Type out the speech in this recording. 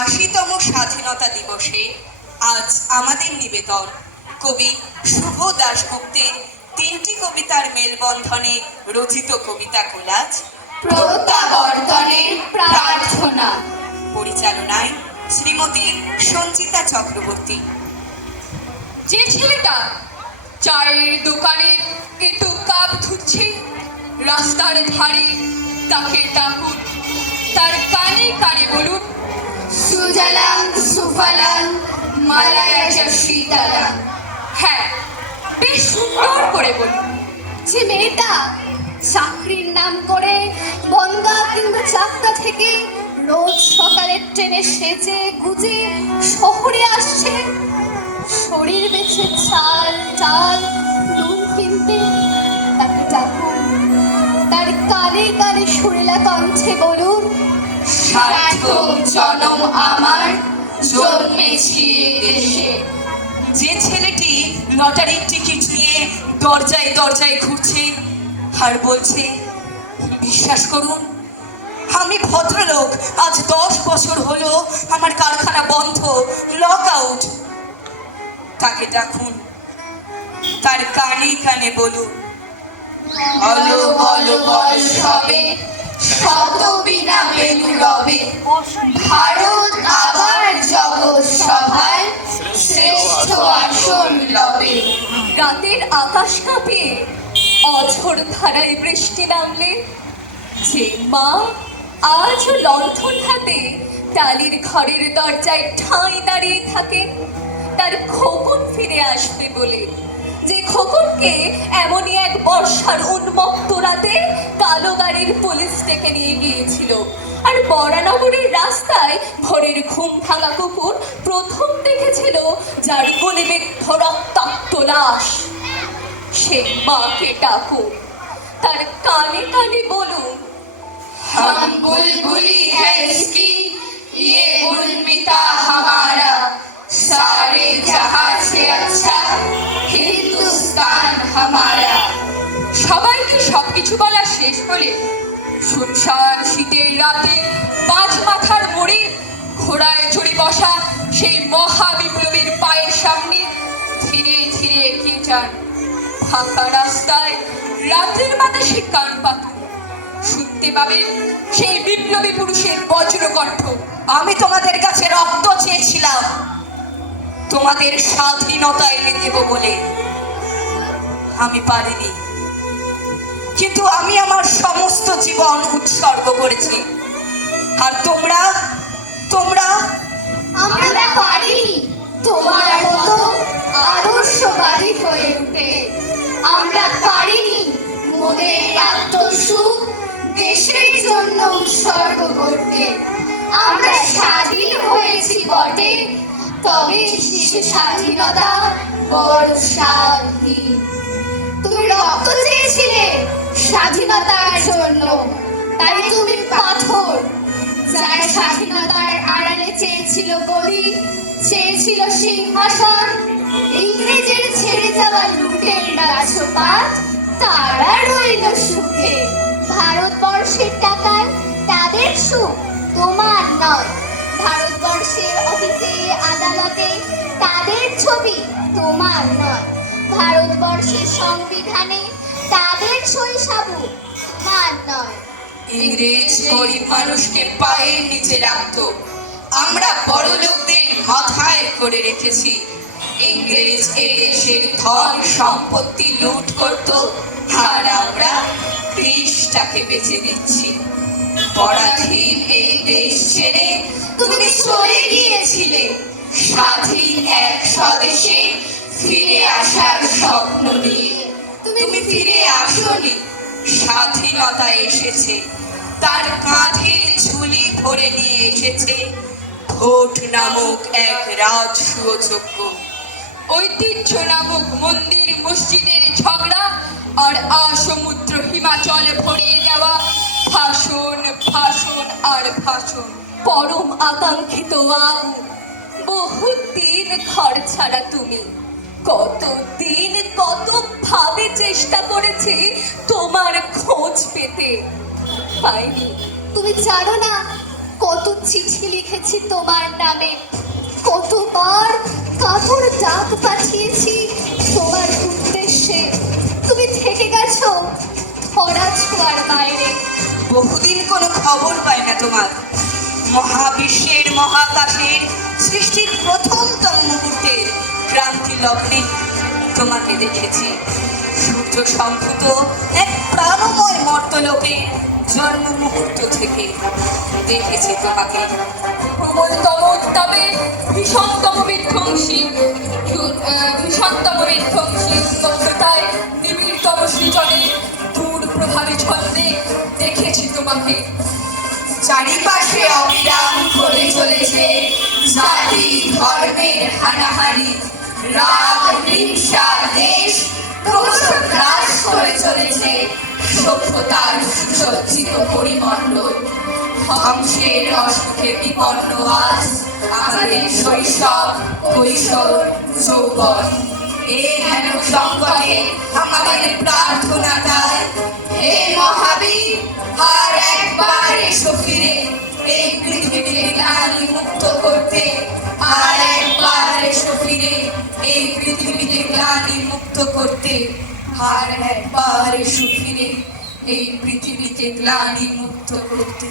80তম স্বাধীনতা দিবসে আজ আমাদের নিবেদন কবি শুভ দাশগুপ্তের 3টি কবিতার মেলবন্ধনে রচিত কবিতা কোলাজ প্রত্যাবর্তনের প্রার্থনা। পরিচালনায় শ্রীমতী সঞ্চিতা চক্রবর্তী। যে ছেলেটা চায়ের দোকানে একটু কাপ ধুচ্ছে, রাস্তার ধারে তাকে ডাকুন, তার কানে কানে বলুন, সুজলাং সুফলাং মালায়াচ শীতলাং। হ্যাঁ, বেশ সুন্দর করে বলুন। যে মেয়েটা চাকরির নাম করে বনগাঁ কিংবা চাকদা থেকে রোজ সকালের ট্রেনে সেজে গুজে শহরে আসছে, শরীর বেছে চাল ডাল নুন কিনতে, তাকে ডাকুন, তার কানে কানে সুরেলা কণ্ঠে বলুন, সার্থক জনম আমার জন্মেছি দেশে। যে ছেলেটি লটারির টিকিট নিয়ে দরজায় দরজায় ঘুরছে আর বলছে, বিশ্বাস করুন আমি ভদ্রলোক, আজ 10 বছর হলো আমার কারখানা বন্ধ, লক আউট, তাকে ডাকুন, তার কানে কানে বলুন, বলো বলো বল সবে, শত বিনা বেনু রবে, ভারত আবার জগৎ সভায় শ্রেষ্ঠ আসন লবে। রাতের আকাশ কাঁপিয়ে অঝোর ধারায় বৃষ্টি নামলে, যে মা আজ লণ্ঠন হাতে টালির ঘরের দরজায় ঠাঁই দাঁড়িয়ে থাকে তার খোকন ফিরে আসবে বলে, যে খোকনকে এমনই এক বর্ষার উন্মত্ত রাতে কালো গাড়ির পুলিশ ডেকে নিয়ে গিয়েছিল, আর বরানগরের রাস্তায় ভোরের ঘুম ভাঙা কুকুর প্রথম দেখেছিল যার গুলিবিদ্ধ রক্তাক্ত লাশ। সেই মাকে ডাকুন, তার কানে কানে বলুন, हम बुलबुली है इसकी ये उर्मिता हमारा, सारे जहां से अच्छा हिंदुस्तान हमारा। সবাইকে সবকিছু বলা শেষ হলে শুনশান শীতের রাতে পাঁচ মাথার মোড়ে ঘোড়ায় চড়ে বসা সেই মহা বিপ্লবীর পায়ের সামনে ধীরে ধীরে এগিয়ে যান। ফাঁকা রাস্তায় রাতের বাতাসে কান পাতুন, শুনতে পাবেন সেই বিপ্লবী পুরুষের বজ্রকণ্ঠ। আমি তোমাদের কাছে রক্ত চেয়েছিলাম তোমাদের স্বাধীনতা এনে দেব বলে, আমি পারিনি, কিন্তু আমি আমার সমস্ত জীবন উৎসর্গ করেছি, আর তোমরা তোমরা আমরা পারিনি তোমার মতো আদর্শবাদী হয়ে উঠতে, আমরা পারিনি মোদের আত্মসুখ দেশের জন্য উৎসর্গ করতে। আমরা স্বাধীন হয়েছি বটে, তবে সে স্বাধীনতা বড় স্বাধীন। তুমি রক্ত চেয়েছিলে স্বাধীনতার জন্য, তাই তুমি পাথর। যার স্বাধীনতার আড়ালে চেয়েছিল গদি, চেয়েছিল সিংহাসন, ইংরেজের ছেড়ে যাওয়া লুটের রাজপাট, তারা রইল সুখে। ভারতবর্ষের টাকায় তাদের সুখ, তোমার নয়। ভারতবর্ষের অফিসে আদালতে তাদের ছবি, তোমার নয়। ভারতবর্ষের সংবিধানে তাদের সই সাবু, তোমার নয়। ইংরেজ গরিব মানুষকে পায়ের নিচে রাখতো, আমরা বড় লোকদের মাথায় করে রেখেছি। ইংরেজ এই দেশের ধন সম্পত্তি লুট করত, আর আমরা দেশটাকে বেঁচে দিচ্ছি। পরাধীন এই দেশ ছেড়ে তুমি চলে গিয়েছিলে স্বাধীন এক স্বদেশে ফিরে আসার স্বপ্ন নিয়ে। তুমি ফিরে আসোনি, স্বাধীনতা এসেছে, তার কাঁধের ঝুলি ভরে নিয়ে এসেছে ভোট নামক এক রাজসুযোগ্য। ঐতিহ্য নামক মন্দির মসজিদের ঝগড়া আর আসমুদ্র হিমাচল ভরিয়ে নেওয়া ভাষণ ভাষণ আর ভাষণ। পরম আকাঙ্ক্ষিত আবু, বহুদিন ঘর ছাড়া তুমি, কতদিন কত ভাবে চেষ্টা করেছি তোমার খোঁজ পেতে, পাইনি। তুমি জানো না কত চিঠি লিখেছি তোমার নামে, কতবার কাতর ডাক পাঠিয়েছি তোমার উদ্দেশ্যে। তুমি থেকে গেছো ধরা ছোঁয়ার বাইরে। বহুদিন কোনো খবর পাই না তোমার। মহাবিশ্বের মহাকাশের সৃষ্টির প্রথমতম মুহূর্তের ক্রান্তি লগ্নে তোমাকে দেখেছি। সূর্য সম্ভূত এক প্রাণময় মর্তলোকে জন্ম মুহূর্ত থেকে দেখেছি তোমাকে। প্রবলতম উত্তাপে ভীষণতম বিধ্বংসী স্তব্ধতায় নিবিড়তম সৃজনে দূর প্রভাবে ছন্দে দেখেছি তোমাকে। চারিপাশে অবিরাম করে চলেছে জাতি ধর্মের হানাহানি, রাগ হিংসা দেশ ক্রমশ গ্রাস করে চলেছে সভ্যতার সুসজ্জিত পরিমণ্ডল। ধ্বংসের অসুখে বিপন্ন আজ আমাদের শৈশব, কৈশোর, যৌবন। এই হেন সংকটে আমাদের প্রার্থনা তাই, হে মহাবীর, আর একবার এসো ফিরে এই পৃথিবীকে গ্লানি মুক্ত করতে। আর একবার এসো ফিরে এই পৃথিবীকে গ্লানি মুক্ত করতে। আর একবার এসো ফিরে এই পৃথিবীকে গ্লানি মুক্ত করতে।